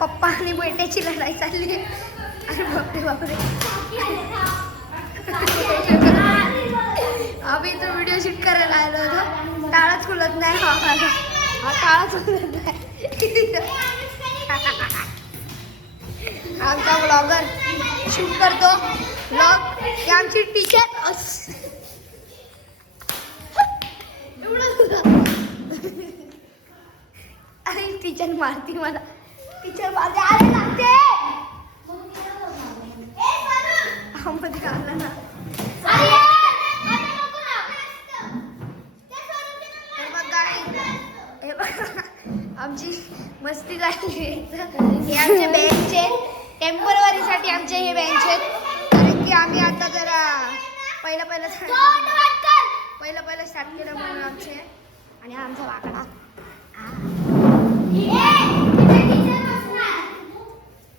पप्पा आणि बेट्याची लढाई चालली आहे. अरे बापरे बापरे. आम्ही तो व्हिडिओ शूट करायला आलो होतो. टाळाच खुलत नाही. हा टाळाच खुलत नाही. आमचा ब्लॉगर शूट करतो ब्लॉग. ही आमची टीचर. अरे टीचर मारती मला. टीचर मारते. अरे लागते मध्ये घालला ना. हे बघा आमची मस्ती झाली. हे आमचे बेंच आहेत. टेम्पररीसाठी आमचे हे बेंच आहेत. कारण की आम्ही आता जरा पहिलं स्टार्ट केलं म्हणून आमचे. आणि आमचा वाकडा